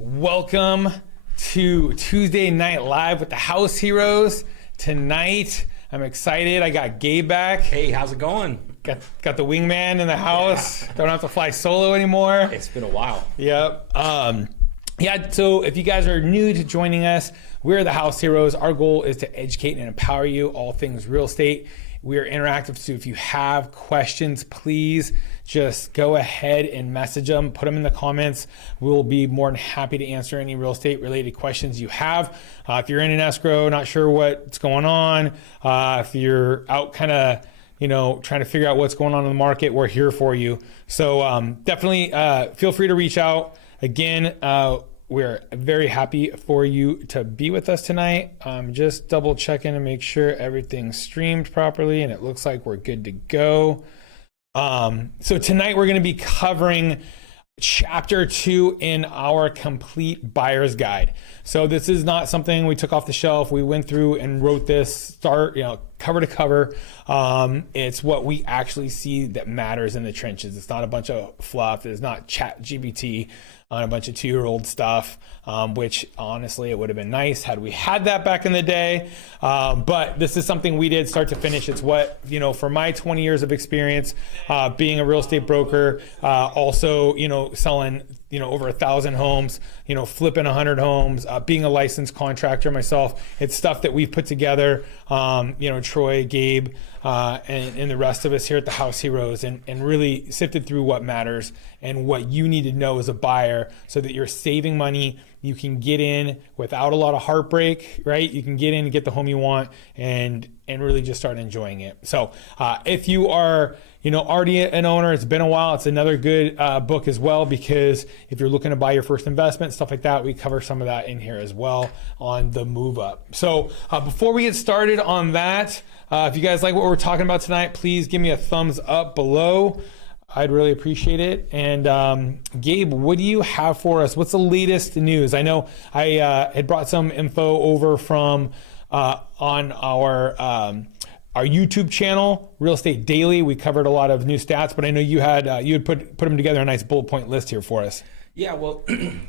Welcome to Tuesday Night Live with the House Heroes. Tonight, I'm excited. I got Gabe back. Hey, how's it going? Got the wingman in the house. Yeah. Don't have to fly solo anymore. It's been a while. Yep. So if you guys are new to joining us, we're the House Heroes. Our goal is to educate and empower you all things real estate. We are interactive, so if you have questions, please just go ahead and message them, put them in the comments. We'll be more than happy to answer any real estate related questions you have. If you're in an escrow, not sure what's going on, if you're out kind of trying to figure out what's going on in the market, we're here for you. So definitely feel free to reach out. Again, we're very happy for you to be with us tonight. Just double checking to make sure everything's streamed properly and it looks like we're good to go. So tonight we're going to be covering chapter 2 in our complete buyer's guide. So this is not something we took off the shelf. We went through and wrote this cover to cover. It's what we actually see that matters in the trenches. It's not a bunch of fluff. It's not chat GPT on a bunch of 2-year-old stuff, which honestly, it would have been nice had we had that back in the day. But this is something we did start to finish. It's what, for my 20 years of experience, being a real estate broker, also, selling, over 1,000 homes, flipping 100 homes, being a licensed contractor myself. It's stuff that we've put together, Troy, Gabe, and the rest of us here at the House Heroes, and really sifted through what matters and what you need to know as a buyer so that you're saving money. You can get in without a lot of heartbreak, right? You can get in and get the home you want and really just start enjoying it. So if you are already an owner, it's been a while, it's another good book as well, because if you're looking to buy your first investment, stuff like that, we cover some of that in here as well on the move up. So before we get started on that, if you guys like what we're talking about tonight, please give me a thumbs up below. I'd really appreciate it. And Gabe, what do you have for us? What's the latest news? I know I had brought some info over from on our YouTube channel, Real Estate Daily. We covered a lot of new stats, but I know you had put them together a nice bullet point list here for us. Yeah, well,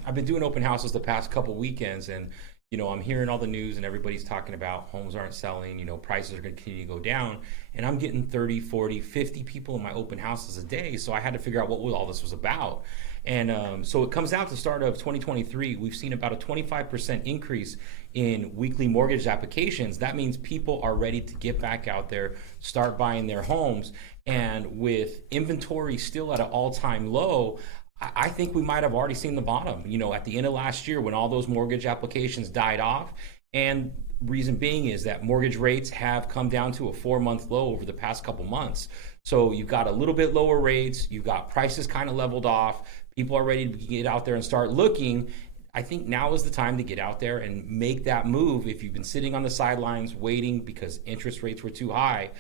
I've been doing open houses the past couple weekends, and I'm hearing all the news and everybody's talking about homes aren't selling, prices are going to continue to go down. And I'm getting 30, 40, 50 people in my open houses a day. So I had to figure out what all this was about. And so it comes out to the start of 2023, we've seen about a 25% increase in weekly mortgage applications. That means people are ready to get back out there, start buying their homes. And with inventory still at an all-time low, I think we might have already seen the bottom, at the end of last year when all those mortgage applications died off. And reason being is that mortgage rates have come down to a 4-month low over the past couple months. So you've got a little bit lower rates, you've got prices kind of leveled off, people are ready to get out there and start looking. I think now is the time to get out there and make that move. If you've been sitting on the sidelines waiting because interest rates were too high,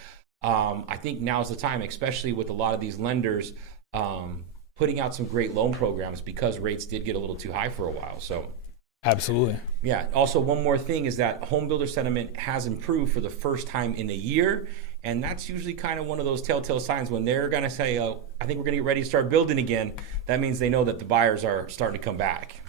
I think now is the time, especially with a lot of these lenders putting out some great loan programs because rates did get a little too high for a while. So absolutely. Yeah. Also, one more thing is that home builder sentiment has improved for the first time in a year. And that's usually kind of one of those telltale signs when they're going to say, oh, I think we're going to get ready to start building again. That means they know that the buyers are starting to come back.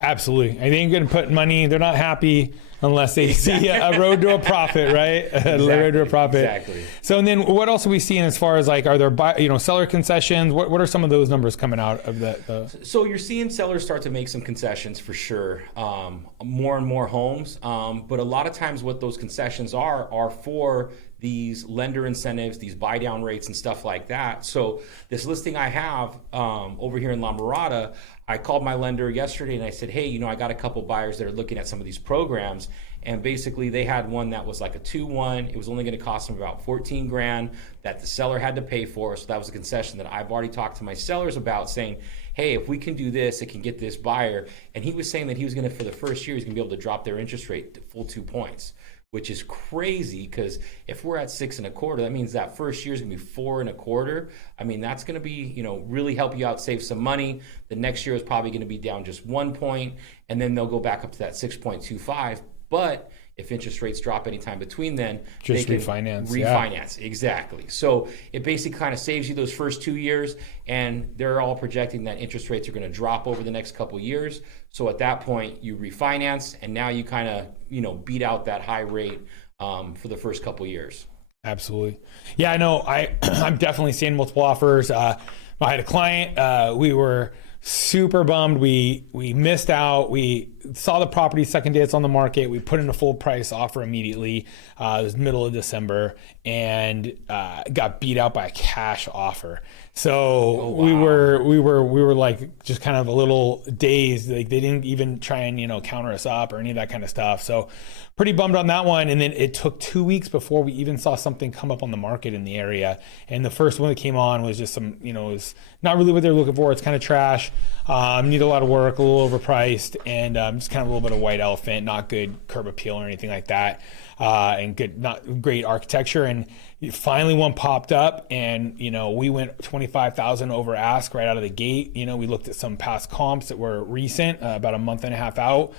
Absolutely. I think you're going to put money, they're not happy unless they see a road to a profit, right? Exactly. A road to a profit. Exactly. So, and then what else are we seeing as far as are there seller concessions? What are some of those numbers coming out of the? So you're seeing sellers start to make some concessions for sure. More and more homes. But a lot of times what those concessions are for these lender incentives, these buy down rates and stuff like that. So this listing I have over here in La Mirada, I called my lender yesterday and I said, hey, I got a couple buyers that are looking at some of these programs. And basically they had one that was like a 2-1. It was only going to cost them about 14 grand that the seller had to pay for. So that was a concession that I've already talked to my sellers about, saying, hey, if we can do this, it can get this buyer. And he was saying that he was going to, for the first year, he's going to be able to drop their interest rate to full 2 points, which is crazy, because if we're at 6.25, that means that first year is gonna be 4.25. I mean, that's gonna be, really help you out, save some money. The next year is probably gonna be down just 1 point, and then they'll go back up to that 6.25. But If interest rates drop anytime between then, Just they can refinance. Exactly. So it basically kind of saves you those first 2 years, and they're all projecting that interest rates are going to drop over the next couple years. So at that point, you refinance, and now you kind of beat out that high rate for the first couple years. Absolutely. Yeah, I know. I'm definitely seeing multiple offers. I had a client. We were super bummed. We missed out. We saw the property second day it's on the market. We put in a full price offer immediately. It was middle of December, and got beat out by a cash offer. So we were like just kind of a little dazed. Like they didn't even try and counter us up or any of that kind of stuff. So pretty bummed on that one. And then it took 2 weeks before we even saw something come up on the market in the area. And the first one that came on was just some, it was not really what they're looking for. It's kind of trash, need a lot of work, a little overpriced, and just kind of a little bit of white elephant, not good curb appeal or anything like that. And not great architecture. And finally one popped up, and we went 25,000 over ask right out of the gate. We looked at some past comps that were recent, about a month and a half out,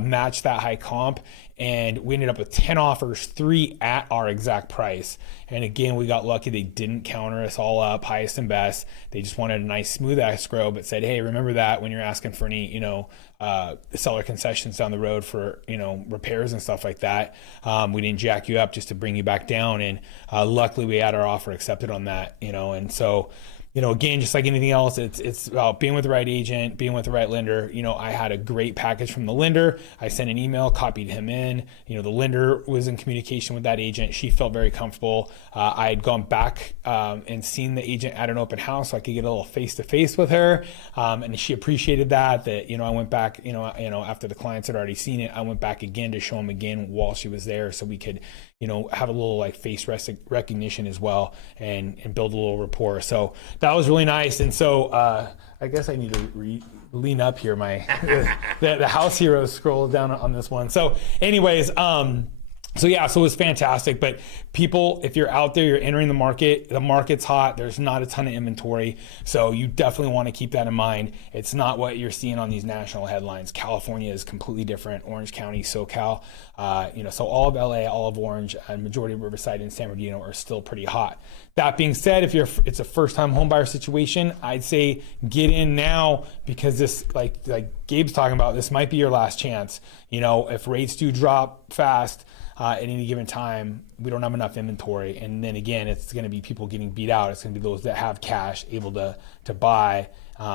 matched that high comp, and we ended up with 10 offers, 3 at our exact price. And again, we got lucky. They didn't counter us all up, highest and best. They just wanted a nice smooth escrow, but said, hey, remember that when you're asking for any seller concessions down the road for repairs and stuff like that. We didn't jack you up just to bring you back down, and luckily we had our offer accepted on that. And so again, just like anything else, it's about being with the right agent, being with the right lender. I had a great package from the lender. I sent an email, copied him in. The lender was in communication with that agent. She felt very comfortable. I had gone back and seen the agent at an open house, so I could get a little face-to-face with her. And she appreciated that I went back, after the clients had already seen it, I went back again to show them again while she was there, so we could have a little like face recognition as well, and build a little rapport. So that was really nice. And so I guess I need to lean up here. The House Heroes scroll down on this one. So anyways, so it was fantastic. But people, if you're out there, you're entering the market's hot. There's not a ton of inventory. So you definitely want to keep that in mind. It's not what you're seeing on these national headlines. California is completely different. Orange County, SoCal, so all of LA, all of Orange, and majority of Riverside and San Bernardino are still pretty hot. That being said, if it's a first-time homebuyer situation, I'd say get in now, because this, like Gabe's talking about, this might be your last chance. If rates do drop fast, at any given time, we don't have enough inventory. And then again, it's going to be people getting beat out. It's going to be those that have cash able to buy.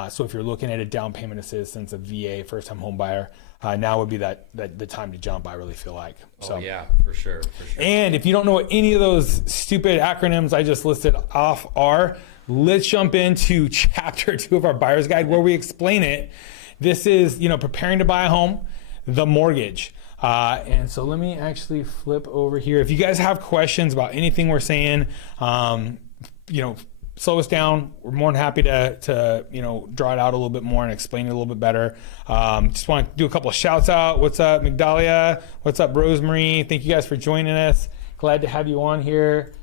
So if you're looking at a down payment assistance, a VA, first time home buyer, now would be the time to jump, I really feel like. So. Oh yeah, for sure. And if you don't know what any of those stupid acronyms I just listed off are, let's jump into chapter 2 of our buyer's guide, where we explain it. This is, preparing to buy a home, the mortgage. And so let me actually flip over here. If you guys have questions about anything we're saying, slow us down. We're more than happy to draw it out a little bit more and explain it a little bit better. Just want to do a couple of shouts out. What's up, Migdalia? What's up, Rosemary? Thank you guys for joining us. Glad to have you on here.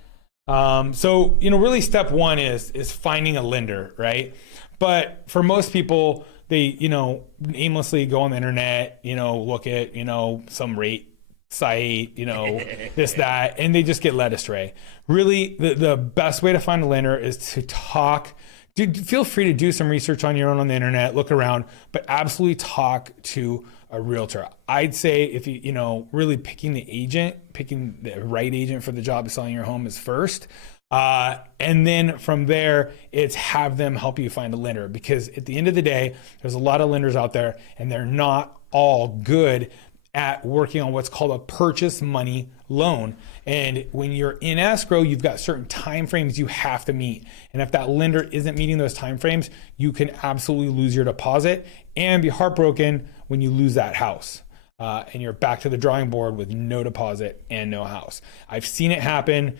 So really step one is finding a lender, right? But for most people, they, aimlessly go on the internet, look at, some rate site, this, that, and they just get led astray. Really, the best way to find a lender is to talk. Feel free to do some research on your own on the internet, look around, but absolutely talk to a realtor. I'd say if you, really picking the right agent for the job of selling your home is first. And then from there, it's have them help you find a lender, because at the end of the day, there's a lot of lenders out there and they're not all good at working on what's called a purchase money loan. And when you're in escrow, you've got certain timeframes you have to meet. And if that lender isn't meeting those timeframes, you can absolutely lose your deposit and be heartbroken when you lose that house. And you're back to the drawing board with no deposit and no house. I've seen it happen.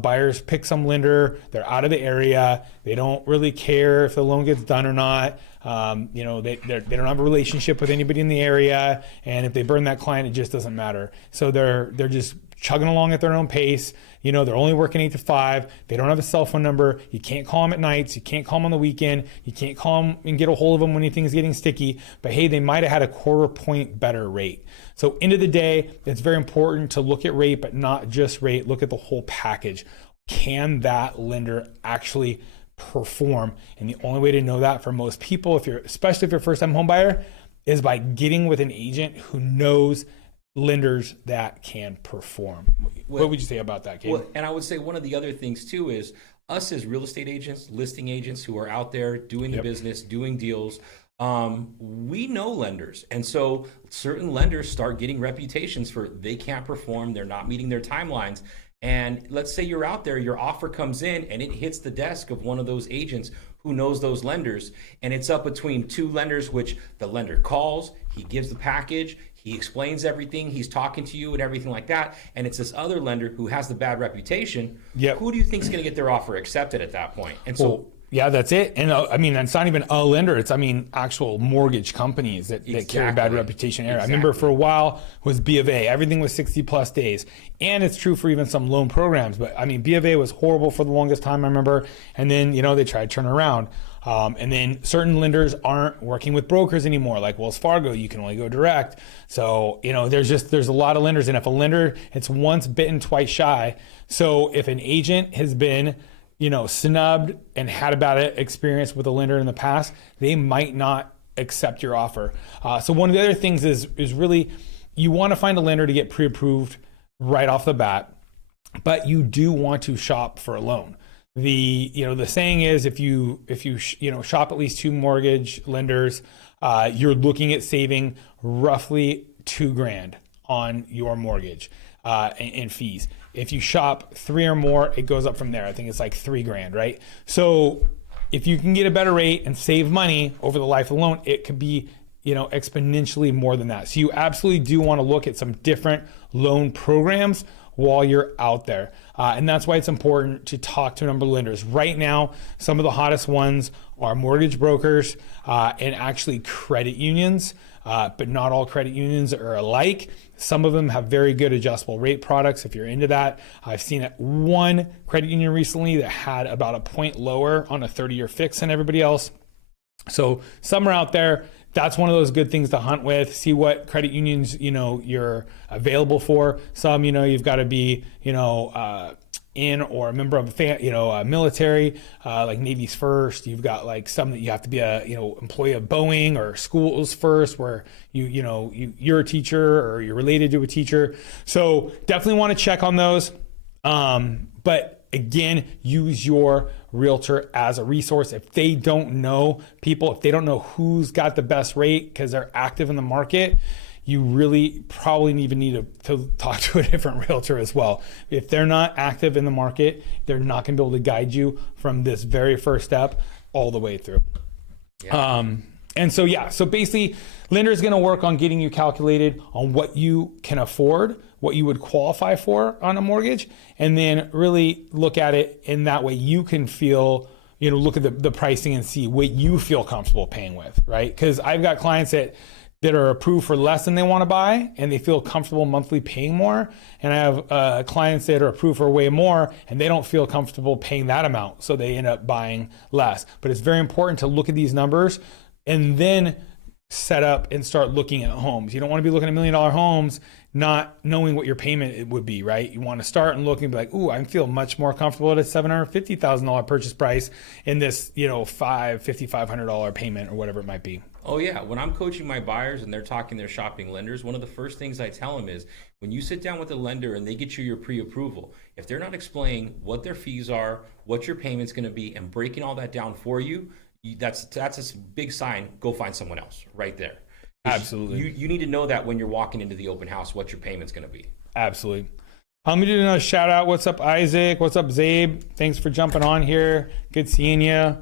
Buyers pick some lender, they're out of the area, they don't really care if the loan gets done or not. They don't have a relationship with anybody in the area, and if they burn that client, it just doesn't matter. So they're just chugging along at their own pace. They're only working 8 to 5. They don't have a cell phone number. You can't call them at nights. You can't call them on the weekend. You can't call them and get a hold of them when anything's getting sticky. But hey, they might have had a quarter point better rate. So end of the day, it's very important to look at rate, but not just rate. Look at the whole package. Can that lender actually perform? And the only way to know that for most people, especially if you're a first-time home buyer, is by getting with an agent who knows lenders that can perform. What would you say about that, Gabe? Well, and I would say one of the other things too is us as real estate agents, listing agents who are out there doing the business, doing deals. We know lenders, and so certain lenders start getting reputations for they can't perform, they're not meeting their timelines. And let's say you're out there, your offer comes in and it hits the desk of one of those agents who knows those lenders, and it's up between two lenders, which the lender calls, he gives the package, he explains everything, he's talking to you and everything like that, and it's this other lender who has the bad reputation. Who do you think is going to get their offer accepted at that point? And so yeah, that's it. And it's not even a lender. It's, actual mortgage companies that carry bad reputation. I remember for a while was B of A. Everything was 60 plus days. And it's true for even some loan programs. But B of A was horrible for the longest time, I remember. And then, they tried to turn around. And then certain lenders aren't working with brokers anymore, like Wells Fargo. You can only go direct. So, there's a lot of lenders. And if a lender, it's once bitten, twice shy. So if an agent has been snubbed and had a bad experience with a lender in the past, they might not accept your offer. So one of the other things is really you want to find a lender to get pre-approved right off the bat, but you do want to shop for a loan. The saying is if you shop at least 2 mortgage lenders, you're looking at saving roughly $2,000 on your mortgage in fees. If you shop 3 or more, it goes up from there. I think it's like $3,000, right? So if you can get a better rate and save money over the life of the loan, it could be, exponentially more than that. So you absolutely do want to look at some different loan programs while you're out there. And that's why it's important to talk to a number of lenders. Right now, some of the hottest ones are mortgage brokers and actually credit unions, but not all credit unions are alike. Some of them have very good adjustable rate products if you're into that. I've seen one credit union recently that had about a point lower on a 30-year fix than everybody else. So some are out there. That's one of those good things to hunt with. See what credit unions, you're available for. Some, you've got to be, in or a member of a military, like Navy's First. You've got like some that you have to be a employee of Boeing or Schools First, where you're a teacher or you're related to a teacher. So definitely want to check on those. But again, use your realtor as a resource. If they don't know people, if they don't know who's got the best rate because they're active in the market, you really probably even need to talk to a different realtor as well. If they're not active in the market, they're not going to be able to guide you from this very first step all the way through. So basically, lender is going to work on getting you calculated on what you can afford, what you would qualify for on a mortgage, and then really look at it in that way you can feel, look at the pricing and see what you feel comfortable paying with, right? Because I've got clients that are approved for less than they want to buy and they feel comfortable monthly paying more. And I have clients that are approved for way more and they don't feel comfortable paying that amount. So they end up buying less. But it's very important to look at these numbers and then set up and start looking at homes. You don't want to be looking at $1 million to not knowing what your payment it would be, right? You want to start and look and be like, ooh, I feel much more comfortable at a $750,000 purchase price in this, $5,500 payment or whatever it might be. Oh yeah, when I'm coaching my buyers and they're talking their shopping lenders, one of the first things I tell them is when you sit down with a lender and they get you your pre-approval, if they're not explaining what their fees are, what your payment's going to be, and breaking all that down for you, that's a big sign. Go find someone else right there. Absolutely. You need to know that when you're walking into the open house, what your payment's going to be. Absolutely. I'm going to do another shout out. What's up, Isaac? What's up, Zabe? Thanks for jumping on here. Good seeing you.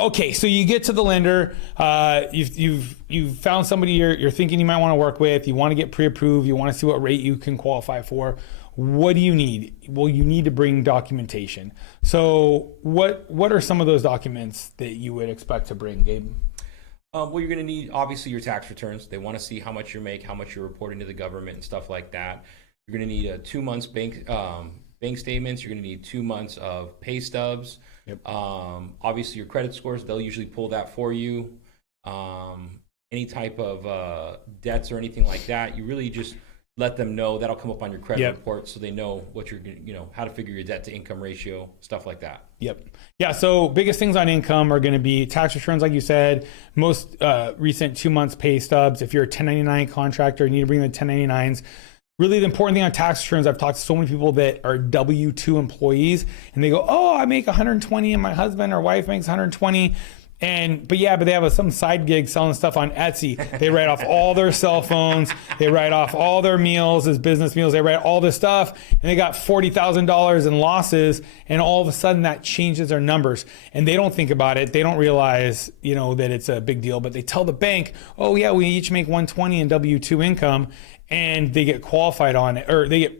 Okay, so you get to the lender. You've found somebody you're thinking you might want to work with. You want to get pre-approved. You want to see what rate you can qualify for. what do you need? Well, you need to bring documentation. So what are some of those documents that you would expect to bring, Gabe? Well, you're going to need obviously your tax returns. They want to see how much you make, how much you're reporting to the government, and stuff like that. You're going to need a 2 months bank statements. You're going to need 2 months of pay stubs. Yep. Obviously, your credit scores, they'll usually pull that for you. Any type of debts or anything like that, you really just let them know. That'll come up on your credit Yep. report, so they know what you're, how to figure your debt to income ratio, stuff like that. Yep. Yeah. So biggest things on income are going to be tax returns, like you said, most recent 2 months pay stubs. If you're a 1099 contractor, you need to bring the 1099s. Really, the important thing on tax returns, I've talked to so many people that are W-2 employees, and they go, "Oh, I make 120, and my husband or wife makes 120." But they have some side gig selling stuff on Etsy. They write off all their cell phones. They write off all their meals as business meals. They write all this stuff, and they got $40,000 in losses. And all of a sudden, that changes their numbers. And they don't think about it. They don't realize, that it's a big deal. But they tell the bank, "Oh yeah, we each make 120 in W-2 income," and they get qualified on it, or they get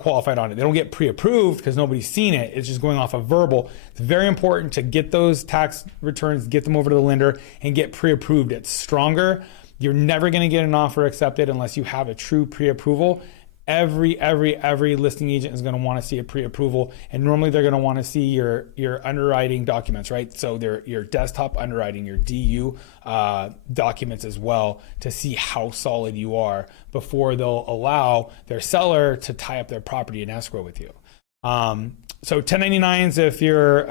qualified on it. They don't get pre-approved because nobody's seen it. It's just going off of verbal. It's very important to get those tax returns, get them over to the lender, and get pre-approved. It's stronger. You're never going to get an offer accepted unless you have a true pre-approval. Every listing agent is going to want to see a pre-approval, and normally they're going to want to see your underwriting documents, right? So your desktop underwriting, your DU documents as well, to see how solid you are before they'll allow their seller to tie up their property in escrow with you. So 1099s if you're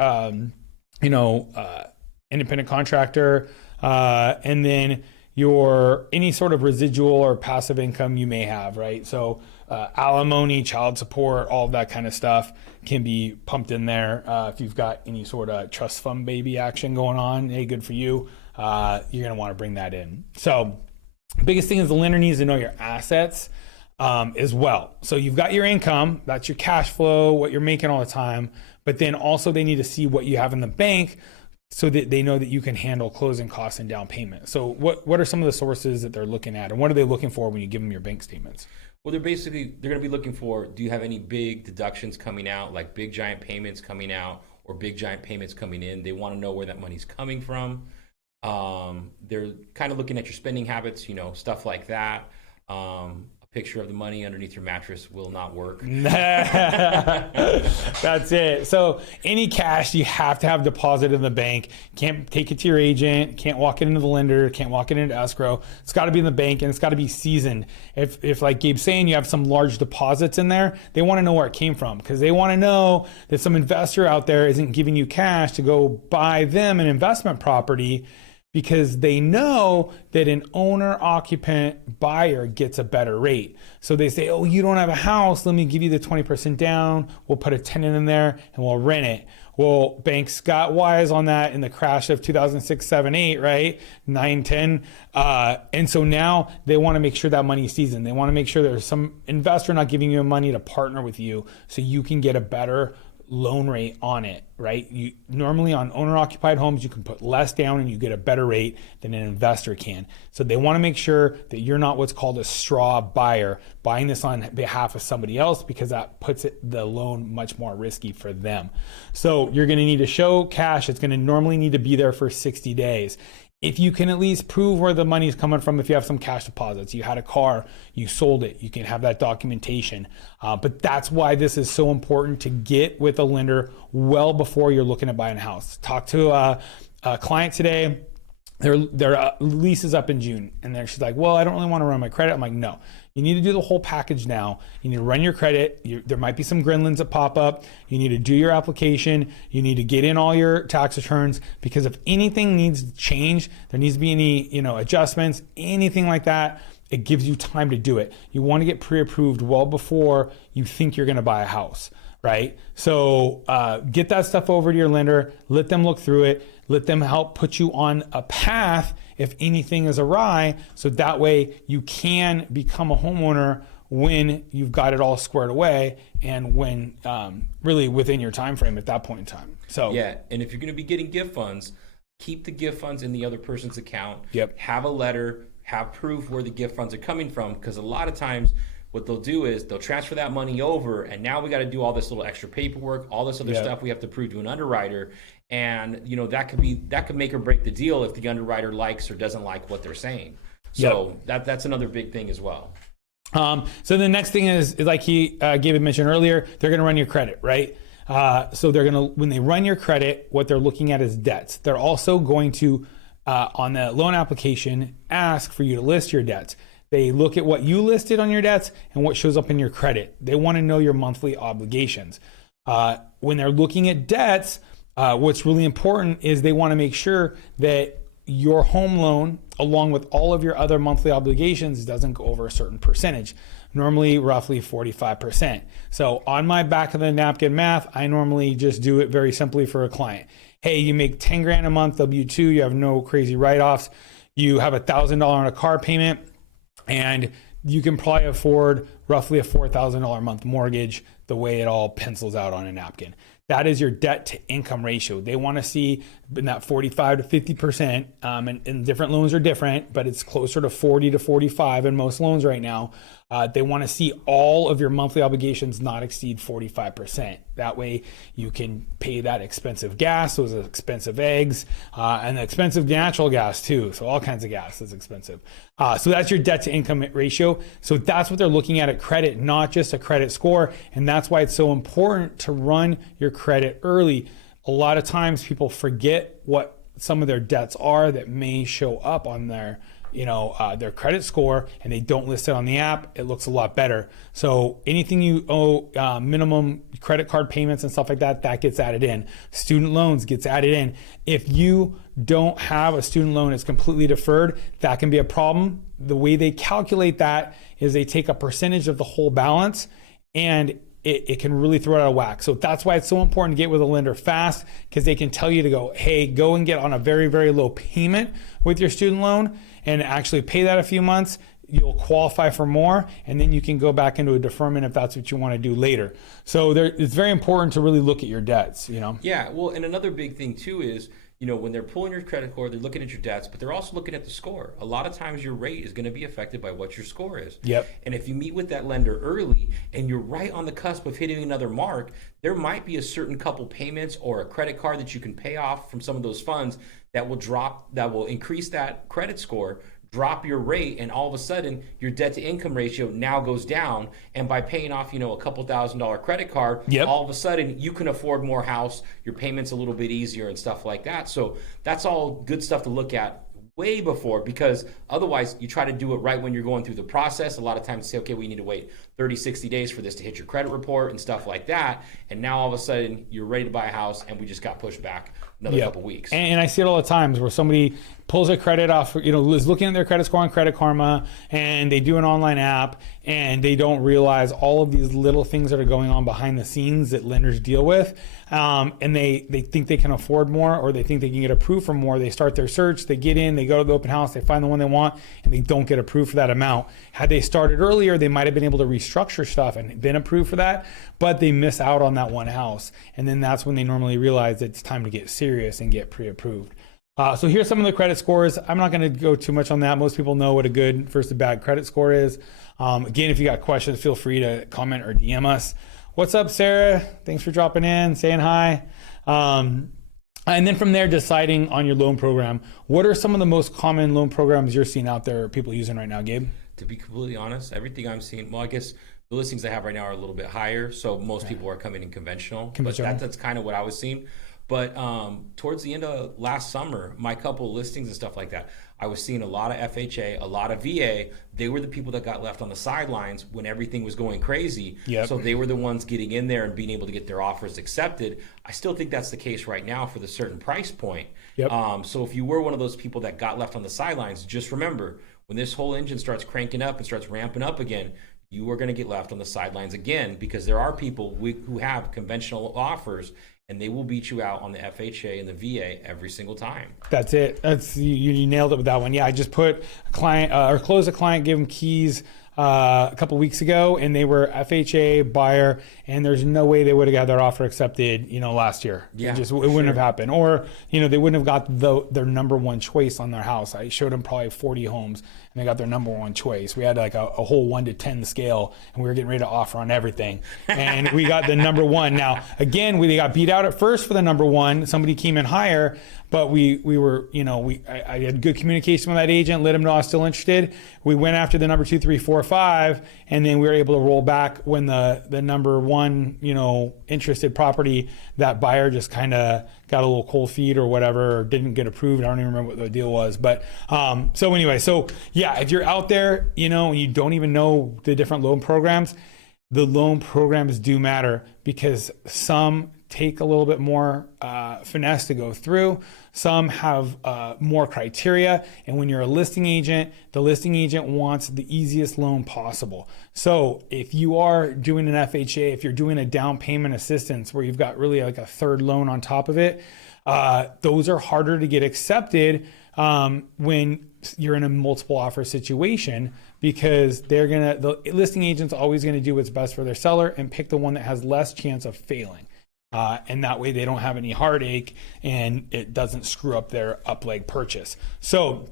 independent contractor, and then your any sort of residual or passive income you may have, right? So alimony, child support, all of that kind of stuff can be pumped in there. If you've got any sort of trust fund baby action going on, hey, good for you. You're going to want to bring that in. So biggest thing is the lender needs to know your assets as well. So you've got your income, that's your cash flow, what you're making all the time, but then also they need to see what you have in the bank so that they know that you can handle closing costs and down payment. So what are some of the sources that they're looking at, and what are they looking for when you give them your bank statements? Well, they're going to be looking for, do you have any big deductions coming out, like big giant payments coming out or big giant payments coming in? They want to know where that money's coming from. They're kind of looking at your spending habits, stuff like that. A picture of the money underneath your mattress will not work. That's it. So any cash you have to have deposited in the bank. Can't take it to your agent, can't walk it into the lender, can't walk it into escrow. It's got to be in the bank, and it's got to be seasoned. If like Gabe's saying, you have some large deposits in there, they want to know where it came from, because they want to know that some investor out there isn't giving you cash to go buy them an investment property, because they know that an owner-occupant buyer gets a better rate. So they say, "Oh, you don't have a house, let me give you the 20% down, we'll put a tenant in there and we'll rent it." Well, banks got wise on that in the crash of 2006, 7, 8, right? 9, 10. And so now they want to make sure that money's seasoned. They want to make sure there's some investor not giving you money to partner with you so you can get a better loan rate on it, right? You normally on owner-occupied homes, you can put less down and you get a better rate than an investor can. So they want to make sure that you're not what's called a straw buyer, buying this on behalf of somebody else, because that puts the loan much more risky for them. So you're going to need to show cash. It's going to normally need to be there for 60 days. If you can at least prove where the money is coming from, if you have some cash deposits, you had a car, you sold it, you can have that documentation. But that's why this is so important to get with a lender well before you're looking at buying a house. Talk to a client today. Their lease is up in June, and then she's like, "Well, I don't really want to run my credit." I'm like, "No, you need to do the whole package now. You need to run your credit. There might be some gremlins that pop up. You need to do your application. You need to get in all your tax returns, because if anything needs to change, there needs to be any adjustments, anything like that. It gives you time to do it. You want to get pre-approved well before you think you're going to buy a house, right? So get that stuff over to your lender. Let them look through it. Let them help put you on a path if anything is awry, so that way you can become a homeowner when you've got it all squared away, and when really within your time frame at that point in time. So yeah, and if you're going to be getting gift funds, keep the gift funds in the other person's account. Yep. Have a letter, have proof where the gift funds are coming from, because a lot of times what they'll do is they'll transfer that money over, and now we got to do all this little extra paperwork, all this other stuff we have to prove to an underwriter. And that could make or break the deal if the underwriter likes or doesn't like what they're saying. So that's another big thing as well. So the next thing is like Gabe mentioned earlier, they're going to run your credit, right? So when they run your credit, what they're looking at is debts. They're also going to, on the loan application, ask for you to list your debts. They look at what you listed on your debts and what shows up in your credit. They want to know your monthly obligations. When they're looking at debts, what's really important is they want to make sure that your home loan, along with all of your other monthly obligations, doesn't go over a certain percentage, normally roughly 45%. So on my back of the napkin math, I normally just do it very simply for a client. Hey, you make 10 grand a month W-2, you have no crazy write-offs, you have $1,000 on a car payment, and you can probably afford roughly a $4,000 a month mortgage the way it all pencils out on a napkin. That is your debt to income ratio. They want to see in that 45 to 50%, and different loans are different, but it's closer to 40 to 45 in most loans right now. They want to see all of your monthly obligations not exceed 45%. That way you can pay that expensive gas, those expensive eggs, and the expensive natural gas too. So all kinds of gas is expensive. So that's your debt to income ratio. So that's what they're looking at credit, not just a credit score. And that's why it's so important to run your credit early. A lot of times people forget what some of their debts are that may show up on their their credit score, and they don't list it on the app. It looks a lot better. So anything you owe, minimum credit card payments and stuff like that, that gets added in. Student loans gets added in. If you don't have a student loan, it's completely deferred, that can be a problem. The way they calculate that is they take a percentage of the whole balance, and it can really throw it out of whack. So that's why it's so important to get with a lender fast, because they can tell you to go and get on a very, very low payment with your student loan and actually pay that a few months. You'll qualify for more, and then you can go back into a deferment if that's what you want to do later. So it's very important to really look at your debts, Yeah, well, and another big thing too is, when they're pulling your credit score, they're looking at your debts, but they're also looking at the score. A lot of times your rate is going to be affected by what your score is. Yep. And if you meet with that lender early and you're right on the cusp of hitting another mark, there might be a certain couple payments or a credit card that you can pay off from some of those funds that will increase that credit score, drop your rate, and all of a sudden your debt to income ratio now goes down. And by paying off, a couple $1,000 credit card, all of a sudden you can afford more house, your payments a little bit easier and stuff like that. So that's all good stuff to look at way before, because otherwise you try to do it right when you're going through the process. A lot of times say, okay, we need to wait 30, 60 days for this to hit your credit report and stuff like that. And now all of a sudden you're ready to buy a house, and we just got pushed back another couple weeks. And I see it all the times where somebody pulls a credit off, is looking at their credit score on Credit Karma, and they do an online app, and they don't realize all of these little things that are going on behind the scenes that lenders deal with. And they think they can afford more, or they think they can get approved for more. They start their search, they get in, they go to the open house, they find the one they want, and they don't get approved for that amount. Had they started earlier, they might have been able to restructure stuff and been approved for that, but they miss out on that one house. And then that's when they normally realize that it's time to get serious and get pre-approved. So here's some of the credit scores. I'm not going to go too much on that. Most people know what a good versus a bad credit score is. Again, if you got questions, feel free to comment or DM us. What's up, Sarah? Thanks for dropping in, saying hi. And then from there, deciding on your loan program. What are some of the most common loan programs you're seeing out there, people using right now, Gabe? To be completely honest, everything I'm seeing, well, I guess the listings I have right now are a little bit higher, so most people are coming in conventional. But that's kind of what I was seeing. But towards the end of last summer, my couple of listings and stuff like that, I was seeing a lot of FHA, a lot of VA. They were the people that got left on the sidelines when everything was going crazy. So they were the ones getting in there and being able to get their offers accepted. I still think that's the case right now for the certain price point. So if you were one of those people that got left on the sidelines, just remember, when this whole engine starts cranking up and starts ramping up again, you are going to get left on the sidelines again, because there are people who have conventional offers, and they will beat you out on the FHA and the VA every single time. That's it. You nailed it with that one. Yeah, I just put a client or close a client, give them keys a couple weeks ago, and they were FHA buyer, and there's no way they would have got their offer accepted, last year. Yeah, it wouldn't have happened. Or, they wouldn't have got their number one choice on their house. I showed them probably 40 homes, and they got their number one choice. We had like a whole 1 to 10 scale, and we were getting ready to offer on everything. And we got the number one. Now, again, we got beat out at first for the number one. Somebody came in higher, but we were, I had good communication with that agent, let him know I was still interested. We went after the number 2, 3, 4, 5, and then we were able to roll back when the number one, interested property, that buyer just kind of got a little cold feet or whatever, or didn't get approved. I don't even remember what the deal was. But so anyway, if you're out there, and you don't even know the different loan programs, the loan programs do matter, because some take a little bit more finesse to go through. Some have more criteria. And when you're a listing agent, the listing agent wants the easiest loan possible. So if you are doing an FHA, if you're doing a down payment assistance where you've got really like a third loan on top of it, those are harder to get accepted when you're in a multiple offer situation, because the listing agent's always going to do what's best for their seller and pick the one that has less chance of failing. And that way they don't have any heartache and it doesn't screw up their up-leg purchase. So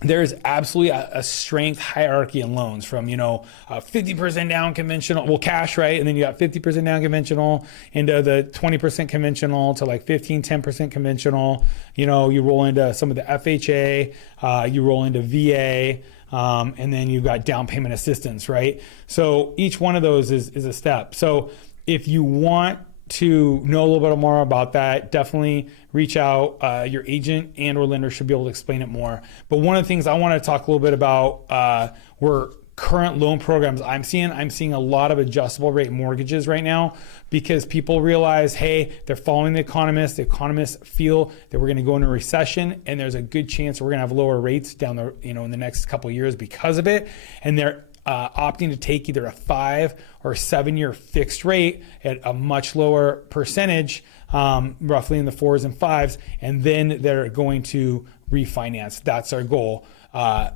there's absolutely a strength hierarchy in loans, from 50% down conventional, cash, right? And then you got 50% down conventional into the 20% conventional to like 10% conventional. You roll into some of the FHA, you roll into VA, and then you've got down payment assistance, right? So each one of those is a step. So if you want to know a little bit more about that, definitely reach out. Your agent and or lender should be able to explain it more. But one of the things I want to talk a little bit about were current loan programs I'm seeing a lot of adjustable rate mortgages right now, because people realize, hey, they're following the economists. The economists feel that we're going to go into a recession, and there's a good chance we're going to have lower rates down the in the next couple of years because of it, and they're opting to take either a 5 or 7 year fixed rate at a much lower percentage, roughly in the 4s and 5s, and then they're going to refinance. That's our goal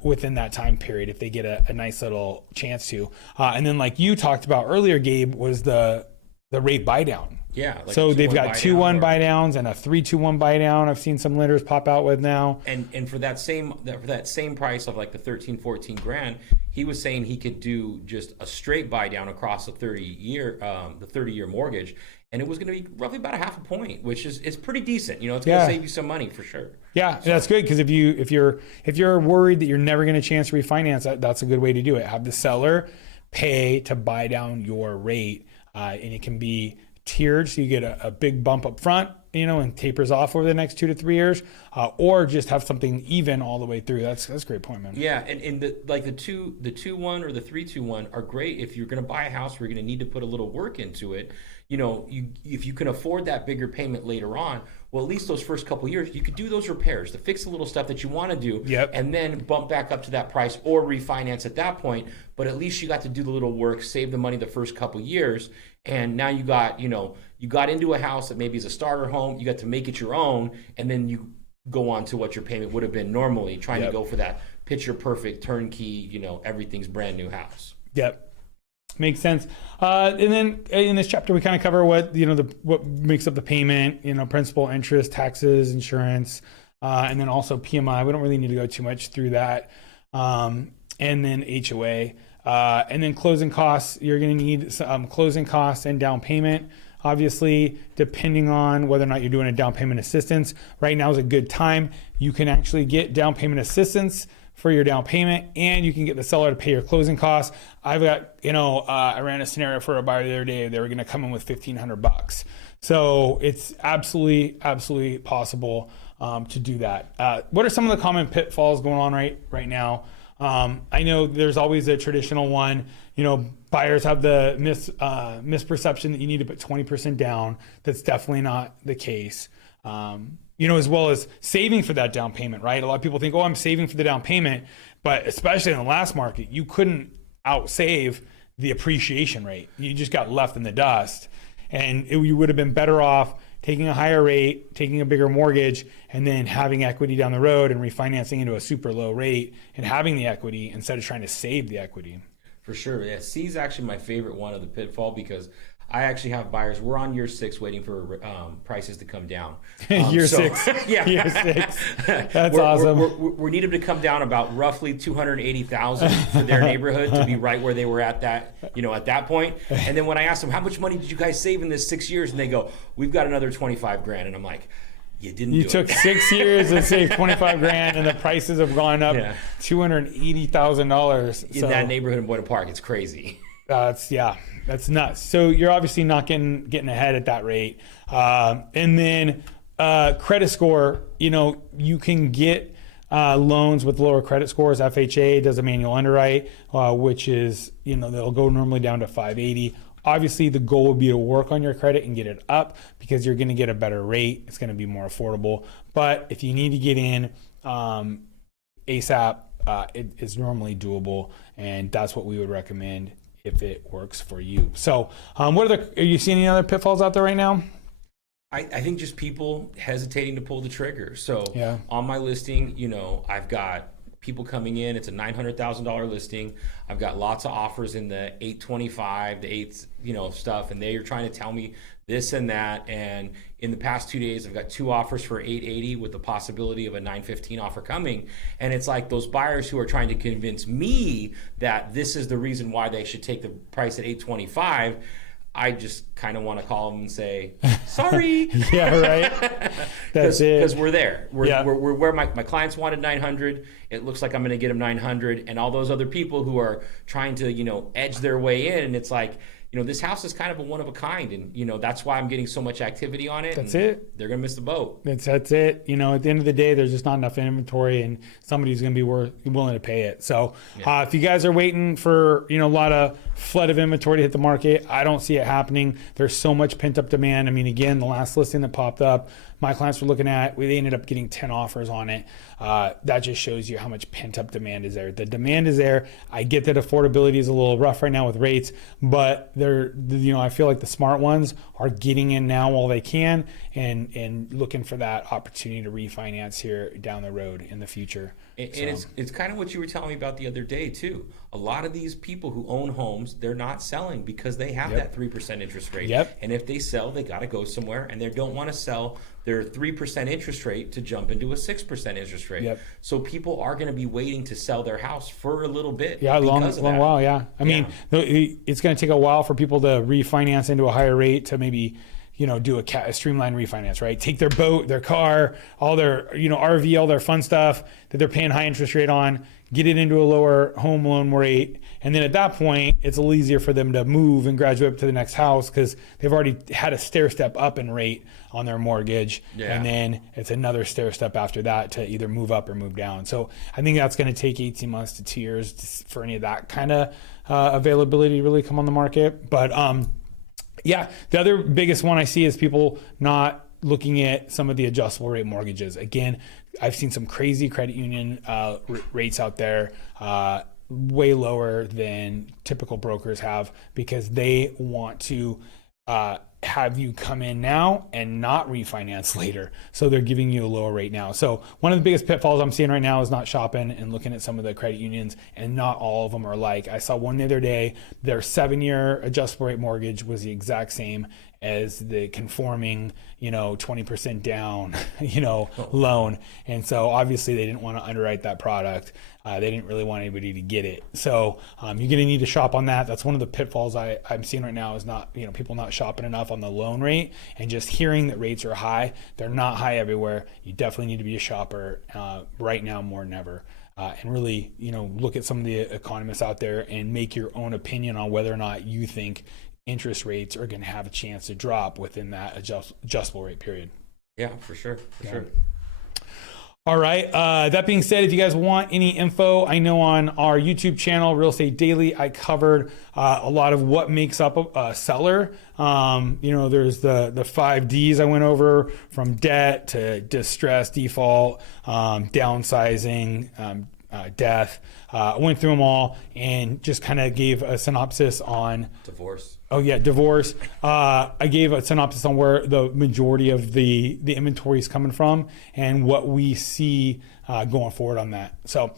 within that time period, if they get a nice little chance to. And then, like you talked about earlier, Gabe, was the rate buy down. Yeah. Like so they've got 2-1 buy downs and a 3-2-1 buy down. I've seen some lenders pop out with now. And for that same price of like the 13-14 grand, he was saying he could do just a straight buy down across the 30-year mortgage, and it was going to be roughly about a half a point, which is pretty decent. It's going to save you some money for sure. Yeah, so that's good, because if you're worried that you're never going to chance to refinance, that's a good way to do it. Have the seller pay to buy down your rate, and it can be tiered, so you get a big bump up front, and tapers off over the next 2 to 3 years, or just have something even all the way through. That's a great point, man. Yeah, and the 2-1 or the 3-2-1 are great if you're going to buy a house where you're going to need to put a little work into it. If you can afford that bigger payment later on, well, at least those first couple of years, you could do those repairs to fix the little stuff that you want to do, and then bump back up to that price or refinance at that point. But at least you got to do the little work, save the money the first couple of years, and now you got into a house that maybe is a starter home. You got to make it your own, and then you go on to what your payment would have been normally, trying to go for that picture perfect turnkey, everything's brand new house. Yep. Makes sense. And then in this chapter, we kind of cover what, what makes up the payment, principal, interest, taxes, insurance, and then also PMI. We don't really need to go too much through that. And then HOA, and then closing costs. You're going to need some closing costs and down payment. Obviously, depending on whether or not you're doing a down payment assistance, right now is a good time. You can actually get down payment assistance for your down payment, and you can get the seller to pay your closing costs. I've got, I ran a scenario for a buyer the other day. They were going to come in with $1,500. So it's absolutely possible to do that. What are some of the common pitfalls going on right now? I know there's always a traditional one. Buyers have the misperception that you need to put 20% down. That's definitely not the case. As well as saving for that down payment, right? A lot of people think, I'm saving for the down payment, but especially in the last market, you couldn't outsave the appreciation rate. You just got left in the dust, and you would have been better off taking a higher rate, taking a bigger mortgage, and then having equity down the road and refinancing into a super low rate and having the equity instead of trying to save the equity. For sure. Yeah, C is actually my favorite one of the pitfall because I actually have buyers. We're on year 6 waiting for prices to come down. Year 6. Yeah. Year 6. That's awesome. We need them to come down about roughly 280,000 for their neighborhood to be right where they were at that, at that point. And then when I ask them, how much money did you guys save in this 6 years? And they go, we've got another 25 grand. And I'm like, you took 6 years and saved 25 grand, and the prices have gone up $280,000 in that neighborhood in Buena Park. It's crazy. That's nuts. So you're obviously not getting ahead at that rate. And then credit score, you can get loans with lower credit scores. FHA does a manual underwrite, which is, they'll go normally down to 580. Obviously, the goal would be to work on your credit and get it up because you're going to get a better rate. It's going to be more affordable. But if you need to get in ASAP, it is normally doable, and that's what we would recommend if it works for you. So are you seeing any other pitfalls out there right now? I think just people hesitating to pull the trigger. So on my listing, I've got people coming in. It's a $900,000 listing. I've got lots of offers in the 825, the 8, stuff, and they are trying to tell me this and that. And in the past 2 days, I've got 2 offers for 880 with the possibility of a 915 offer coming. And it's like those buyers who are trying to convince me that this is the reason why they should take the price at 825. I just kind of want to call them and say, sorry. Yeah, right. That's it. Because we're there. We're where my clients wanted 900. It looks like I'm going to get them 900. And all those other people who are trying to, edge their way in. And it's like, this house is kind of a one of a kind. And, that's why I'm getting so much activity on it. That's it. They're going to miss the boat. That's it. At the end of the day, there's just not enough inventory and somebody's going to be willing to pay it. So if you guys are waiting for, a lot of flood of inventory to hit the market, I don't see it happening. There's so much pent up demand. I mean, again, the last listing that popped up, my clients were looking at, they ended up getting 10 offers on it. That just shows you how much pent up demand is there. The demand is there. I get that affordability is a little rough right now with rates, but I feel like the smart ones are getting in now while they can and looking for that opportunity to refinance here down the road in the future. And it's kind of what you were telling me about the other day too. A lot of these people who own homes, they're not selling because they have that 3% interest rate. And if they sell, they got to go somewhere, and they don't want to sell their 3% interest rate to jump into a 6% interest rate. So people are going to be waiting to sell their house for a little bit. Yeah, long while. Yeah, I mean, it's going to take a while for people to refinance into a higher rate to maybe do a streamlined refinance, right? Take their boat, their car, all their, RV, all their fun stuff that they're paying high interest rate on, get it into a lower home loan rate. And then at that point, it's a little easier for them to move and graduate up to the next house because they've already had a stair step up in rate on their mortgage. And then it's another stair step after that to either move up or move down. So I think that's going to take 18 months to 2 years for any of that kind of availability to really come on the market. But, the other biggest one I see is people not looking at some of the adjustable rate mortgages. Again, I've seen some crazy credit union rates out there, way lower than typical brokers have because they want to have you come in now and not refinance later. So they're giving you a lower rate now. So one of the biggest pitfalls I'm seeing right now is not shopping and looking at some of the credit unions, and not all of them are like. I saw one the other day, their 7-year adjustable rate mortgage was the exact same as the conforming, 20% down, loan. And so obviously they didn't want to underwrite that product. They didn't really want anybody to get it. So you're going to need to shop on that. That's one of the pitfalls I'm seeing right now is not, people not shopping enough on the loan rate and just hearing that rates are high. They're not high everywhere. You definitely need to be a shopper right now more than ever. And really, look at some of the economists out there and make your own opinion on whether or not you think interest rates are going to have a chance to drop within that adjustable rate period. Yeah, for sure. Sure. All right. That being said, if you guys want any info, I know on our YouTube channel, Real Estate Daily, I covered a lot of what makes up a seller. There's the 5 Ds I went over, from debt to distress, default, downsizing, death. I went through them all and just kind of gave a synopsis on Divorce. Oh yeah, divorce. I gave a synopsis on where the majority of the inventory is coming from and what we see going forward on that. So,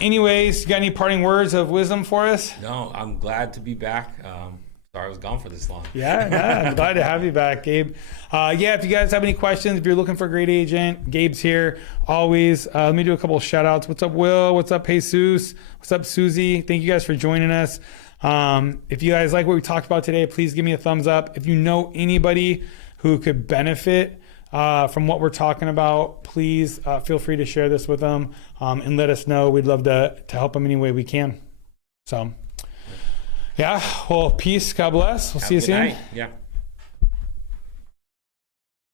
anyways, you got any parting words of wisdom for us? No, I'm glad to be back. Sorry I was gone for this long. Yeah, I'm glad to have you back, Gabe. Yeah, if you guys have any questions, if you're looking for a great agent, Gabe's here always. Let me do a couple of shout outs. What's up, Will? What's up, Jesus? What's up, Susie? Thank you guys for joining us. If you guys like what we talked about today, please give me a thumbs up. If you know anybody who could benefit from what we're talking about, please feel free to share this with them and let us know. We'd love to help them any way we can. So, yeah, well, peace. God bless. We'll see you soon. Yeah.